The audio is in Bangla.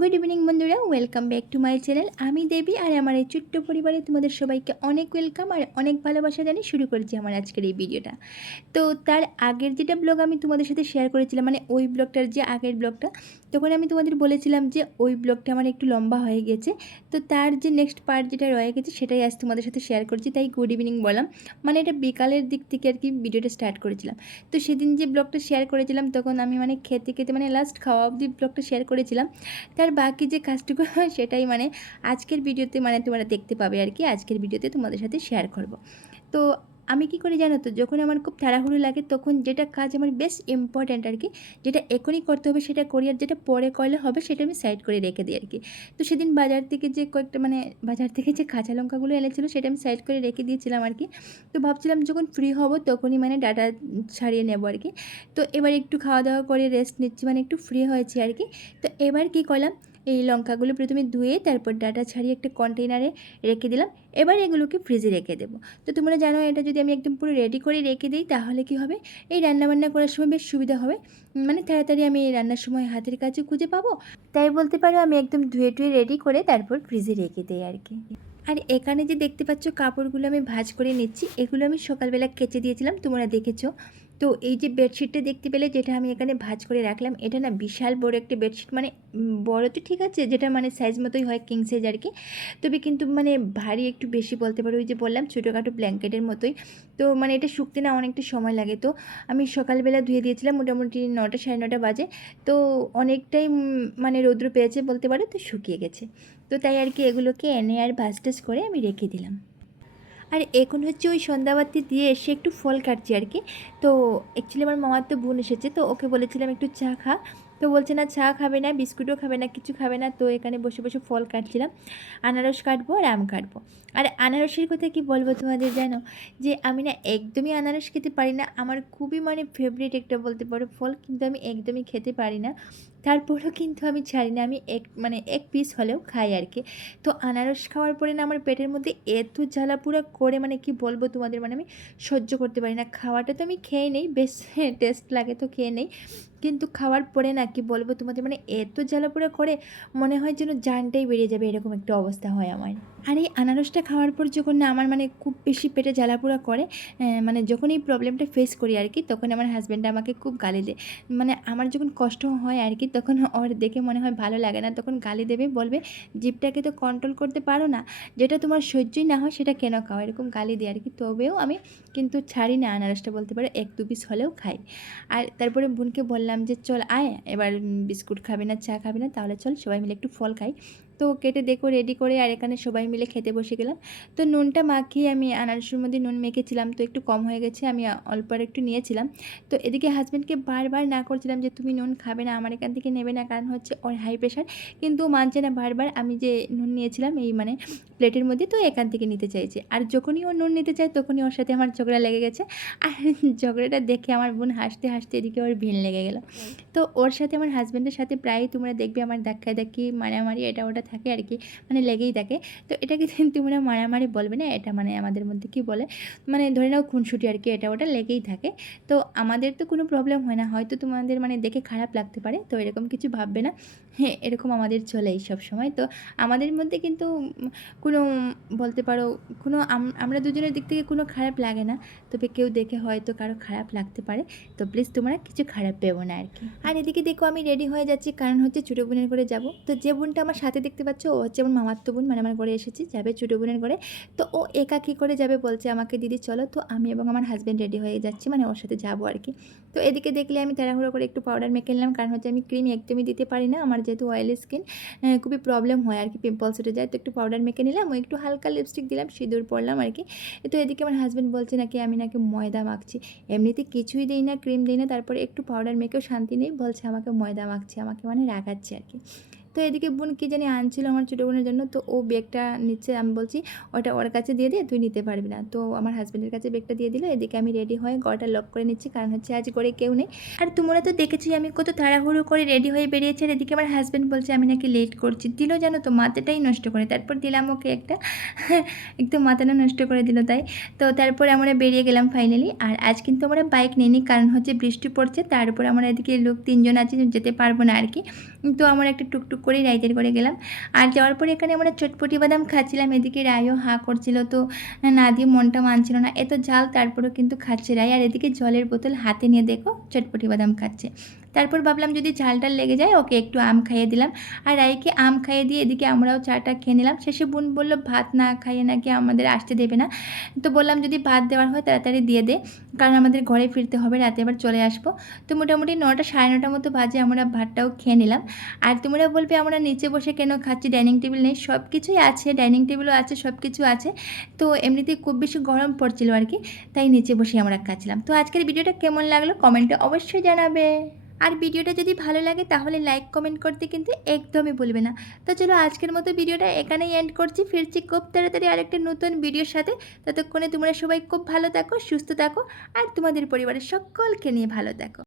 গুড ইভিনিং বন্ধুরা, welcome back to my channel. আমি দেবী আর আমার এই ছোট্ট পরিবারে তোমাদের সবাইকে অনেক ওয়েলকাম আর অনেক ভালোবাসা জানিয়ে শুরু করেছি আমার আজকের এই ভিডিওটা। তো তার আগের যেটা ব্লগ আমি তোমাদের সাথে শেয়ার করেছিলাম, মানে ওই ব্লগটার যে আগের ব্লগটা, তখন আমি তোমাদের বলেছিলাম যে ওই ব্লগটা আমার একটু লম্বা হয়ে গেছে। তো তার যে নেক্সট পার্ট যেটা রয়ে গেছে সেটাই আজ তোমাদের সাথে শেয়ার করছি, তাই গুড ইভিনিং বললাম। মানে এটা বিকালের দিক থেকে আর কি ভিডিওটা স্টার্ট করেছিলাম। তো সেদিন যে ব্লগটা শেয়ার করেছিলাম তখন আমি মানে খেতে খেতে মানে লাস্ট খাওয়া অবধি ব্লগটা শেয়ার করেছিলাম। তার বাকি যে কাজটুকু সেটাই মানে আজকের ভিডিওতে মানে তোমরা দেখতে পাবে আর কি। আজকের ভিডিওতে তোমাদের সাথে শেয়ার করব। তো আমি কি করি জানো তো, যখন আমার খুব তাড়াহুড়ো লাগে তখন যেটা কাজ আমার বেশ ইম্পর্ট্যান্ট আর কি, যেটা এখনই করতে হবে সেটা করি, আর যেটা পরে করলে হবে সেটা আমি সাইড করে রেখে দিই আর কি। তো সেদিন বাজার থেকে যে কয়েকটা মানে বাজার থেকে যে কাঁচা লঙ্কাগুলো এনেছিল সেটা আমি সাইড করে রেখে দিয়েছিলাম আর কি। তো ভাবছিলাম যখন ফ্রি হব তখনই মানে ডাটা ছাড়িয়ে নেব আর কি। তো এবার একটু খাওয়া দাওয়া করে রেস্ট নিচ্ছি, মানে একটু ফ্রি হয়েছি আর কি। তো এবার কি করলাম, এই লঙ্কাগুলো প্রথমে ধুয়ে তারপর ডাটা ছাড়িয়ে একটা কন্টেনারে রেখে দিলাম। এবার এগুলোকে ফ্রিজে রেখে দেবো। তো তোমরা জানো এটা যদি আমি একদম পুরো রেডি করে রেখে দিই তাহলে কি হবে, এই রান্নাবান্না করার সময় বেশ সুবিধা হবে। মানে তাড়াতাড়ি আমি এই রান্নার সময় হাতের কাছে খুঁজে পাবো। তাই বলতে পারো আমি একদম ধুয়ে টুয়ে রেডি করে তারপর ফ্রিজে রেখে দিই আর কি। আর এখানে যে দেখতে পাচ্ছ কাপড়গুলো আমি ভাঁজ করে নিচ্ছি, এগুলো আমি সকালবেলা কেচে দিয়েছিলাম, তোমরা দেখেছো। তো এই যে বেডশিটটা দেখতে পেলে যেটা আমি এখানে ভাঁজ করে রাখলাম, এটা না বিশাল বড় একটা বেডশিট। মানে বড় তো ঠিক আছে, যেটা মানে সাইজ মতোই হয়, কিং সাইজ আর কি। তবে কিন্তু মানে ভারী একটু বেশি বলতে পারো, ওই যে বললাম ছোটোখাটো ব্ল্যাঙ্কেটের মতোই। তো মানে এটা শুকতে না অনেকটা সময় লাগে। তো আমি সকালবেলা ধুয়ে দিয়েছিলাম মোটামুটি 9টা 9:30 বাজে। তো অনেকটাই মানে রৌদ্র পেয়েছে বলতে পারো, তো শুকিয়ে গেছে। তো তাই আর কি এগুলোকে এনে আর ভাঁজ টাজ করে আমি রেখে দিলাম। আর এখন হচ্ছে ওই সন্ধ্যাবাতি দিয়ে এসে একটু ফল কাটছি আর কি। তো অ্যাকচুয়ালি আমার মামার তো বোন এসেছে, তো ওকে বলেছিলাম একটু চা খা। তো বলছে না চা খাবে না, বিস্কুটও খাবে না, কিছু খাবে না। তো এখানে বসে বসে ফল কাটছিলাম, আনারস কাটবো আর আম কাটবো। আর আনারসের কথা কি বলবো তোমাদের, জানো যে আমি না একদমই আনারস খেতে পারি না। আমার খুবই মানে ফেভারিট একটা বলতে পারো ফল, কিন্তু আমি একদমই খেতে পারি না। তারপরেও কিন্তু আমি ছাড়ি না, আমি এক পিস হলেও খাই আর কি। তো আনারস খাওয়ার পরে না আমার পেটের মধ্যে এত জ্বালাপুরা করে, মানে কি বলবো তোমাদের, মানে আমি সহ্য করতে পারি না। খাওয়াটা তো আমি খেয়ে নেই, বেশ টেস্ট লাগে তো খেয়ে নেই, কিন্তু খাওয়ার পরে না কি বলবো তোমাদের, মানে এত জ্বালাপোড়া করে মনে হয় যেন জানটাই বেরিয়ে যাবে, এরকম একটা অবস্থা হয় আমার। আর এই আনারসটা খাওয়ার পর যখন না আমার মানে খুব বেশি পেটে জ্বালাপোড়া করে, মানে যখন এই প্রবলেমটা ফেস করি আর কি, তখন আমার হাজব্যান্ড আমাকে খুব গালি দেয়। মানে আমার যখন কষ্ট হয় আর কি, তখন ওর দেখে মনে হয় ভালো লাগে না, তখন গালি দেবে, বলবে জিভটাকে তো কন্ট্রোল করতে পারো না, যেটা তোমার সহ্যই না হয় সেটা কেন খাও, এরকম গালি দেয় আর কি। তবেও আমি কিন্তু ছাড়ি না আনারসটা, বলতে পারো 1-2 পিস হলেও খাই। আর তারপরে বোনকে বললাম যে চল আয় এবার, বিস্কুট খাবি না চা খাবি না, তাহলে চল সবাই মিলে একটু ফল খাই। তো কেটে দেখো রেডি করে আর এখানে সবাই মিলে খেতে বসে গেলাম। তো নুনটা মাখিয়ে আমি আনারসের মধ্যে নুন মেখেছিলাম, তো একটু কম হয়ে গেছে, আমি অল্প আর একটু নিয়েছিলাম। তো এদিকে হাজব্যান্ডকে বারবার না করছিলাম যে তুমি নুন খাবে না, আমার এখান থেকে নেবে না, কারণ হচ্ছে ওর হাই প্রেশার। কিন্তু ও মানছে না, বারবার আমি যে নুন নিয়েছিলাম এই মানে প্লেটের মধ্যে, তো এখান থেকে নিতে চাইছে। আর যখনই ও নুন নিতে চায় তখনই ওর সাথে আমার ঝগড়া লেগে গেছে। আর ঝগড়াটা দেখে আমার বোন হাসতে হাসতে এদিকে ওর ভিন লেগে গেল। তো ওর সাথে আমার হাজব্যান্ডের সাথে প্রায়ই তোমরা দেখবে আমার ধাক্কাধাক্কি মারামারি এটা ওটা থাকে আর কি, মানে লেগেই থাকে। তো এটাকে তোমরা মারামারি বলবে না, এটা মানে আমাদের মধ্যে কি বলে, মানে ধরে নাও খুনসুটি আর কি, এটা ওটা লেগেই থাকে। তো আমাদের তো কোনো প্রবলেম হয় না, হয়তো তোমাদের মানে দেখে খারাপ লাগতে পারে, তো এরকম কিছু ভাববে না। হ্যাঁ, এরকম আমাদের চলেই সব সময়। তো আমাদের মধ্যে কিন্তু কোনো বলতে পারো কোনো আমরা দুজনের দিক থেকে কোনো খারাপ লাগে না। তবে কেউ দেখে হয়তো কারো খারাপ লাগতে পারে, তো প্লিজ তোমরা কিছু খারাপ পেও না আর কি। আর এদিকে দেখো আমি রেডি হয়ে যাচ্ছি, কারণ হচ্ছে ছোটো বোনের ঘরে যাব। তো যে বোনটা আমার সাথে দেখতে পাচ্ছ ও হচ্ছে আমার মামাতো বোন, মানে আমার ঘরে এসেছি, যাবে ছোটো বোনের ঘরে। তো ও একা কী করে যাবে বলছে আমাকে, দিদি চলো। তো আমি এবং আমার হাজব্যান্ড রেডি হয়ে যাচ্ছি, মানে ওর সাথে যাবো আর কি। তো এদিকে দেখলে আমি তাড়াহুড়ো করে একটু পাউডার মেখে নিলাম, কারণ হচ্ছে আমি ক্রিম একদমই দিতে পারি না, আমার যেহেতু অয়েলি স্কিন, খুবই প্রবলেম হয় আর কি, পিম্পলস উঠে যায়। তো একটু পাউডার মেখে নিলাম, ও একটু হালকা লিপস্টিক দিলাম, সিঁদুর পরলাম আর কি। তো এদিকে আমার হাজব্যান্ড বলছে নাকি আমি নাকি ময়দা মাখছি, এমনিতে কিছুই দিই না, ক্রিম দিই না, তারপরে একটু পাউডার মেখেও শান্তি নেই, বলছে আমাকে ময়দা মাখছে, আমাকে মানে রাগাচ্ছে আর কি। তো এদিকে বোন কী জানি আনছিল আমার ছোটো বোনের জন্য, তো ও ব্যাগটা নিচ্ছে, আমি বলছি ওটা ওর কাছে দিয়ে দে, তুই নিতে পারবি না। তো আমার হাজব্যান্ডের কাছে ব্যাগটা দিয়ে দিল। এদিকে আমি রেডি হয়ে গড়টা লক করে নিচ্ছি, কারণ হচ্ছে আজ ঘরে কেউ নেই। আর তোমরা তো দেখেছি আমি কত তাড়াহুড়ো করে রেডি হয়ে বেরিয়েছি, আর এদিকে আমার হাজব্যান্ড বলছে আমি নাকি লেট করছি, দিল জানো তো মাথাটাই নষ্ট করে। তারপর দিলাম ওকে একটা একটু মাথাটা নষ্ট করে দিল তাই। তো তারপরে আমরা বেরিয়ে গেলাম ফাইনালি। আর আজ কিন্তু আমরা বাইক নিইনি, কারণ হচ্ছে বৃষ্টি পড়ছে, তার উপর আমরা এদিকে লোক 3 জন আছি, যেতে পারবো না আর কি। তো আমরা একটা টুকটুক করেই রাইতের করে গেলাম। আর যাওয়ার পরে এখানে আমরা চটপটি বাদাম খাচ্ছিলাম, এদিকে রায়ও হাঁ করছিল, তো না দিয়ে মনটা মানছিল না, এত ঝাল তারপরেও কিন্তু খাচ্ছে রায়। আর এদিকে জলের বোতল হাতে নিয়ে দেখো চটপটি বাদাম খাচ্ছে। তারপর ভাবলাম যদি ঝালটা লেগে যায় ওকে একটু আম খাইয়ে দিলাম, আর রায়কে আম খাইয়ে দিয়ে এদিকে আমরাও চাটা খেয়ে নিলাম। শেষে বোন বলল ভাত না খাইয়ে নাকি আমাদের আসতে দেবে না, তো বললাম যদি ভাত দেওয়ার হয় তাড়াতাড়ি দিয়ে দে, কারণ আমাদের ঘরে ফিরতে হবে, রাতে আবার চলে আসবো। তো মোটামুটি 9টা সাড়ে 9টার মতো বাজে আমরা ভাতটাও খেয়ে নিলাম। আর তোমরা বলবে আমরা নিচে বসে কেন খাচ্ছি, ডাইনিং টেবিল নেই? সব কিছুই আছে, ডাইনিং টেবিলও আছে, সব কিছু আছে। তো এমনিতেই খুব বেশি গরম পড়ছিল আর কি, তাই নিচে বসে আমরা খাচ্ছিলাম। তো আজকের ভিডিওটা কেমন লাগলো কমেন্টে অবশ্যই জানাবে। আর ভিডিওটা যদি ভালো লাগে তাহলে লাইক কমেন্ট করতে কিন্তু একদমই ভুলবে না। তো চলো আজকের মতো ভিডিওটা এখানেই এন্ড করছি, ফিরছি খুব তাড়াতাড়ি আরেকটা নতুন ভিডিওর সাথে। ততক্ষণে তোমরা সবাই খুব ভালো থাকো, সুস্থ থাকো, আর তোমাদের পরিবারের সকলকে নিয়ে ভালো থাকো।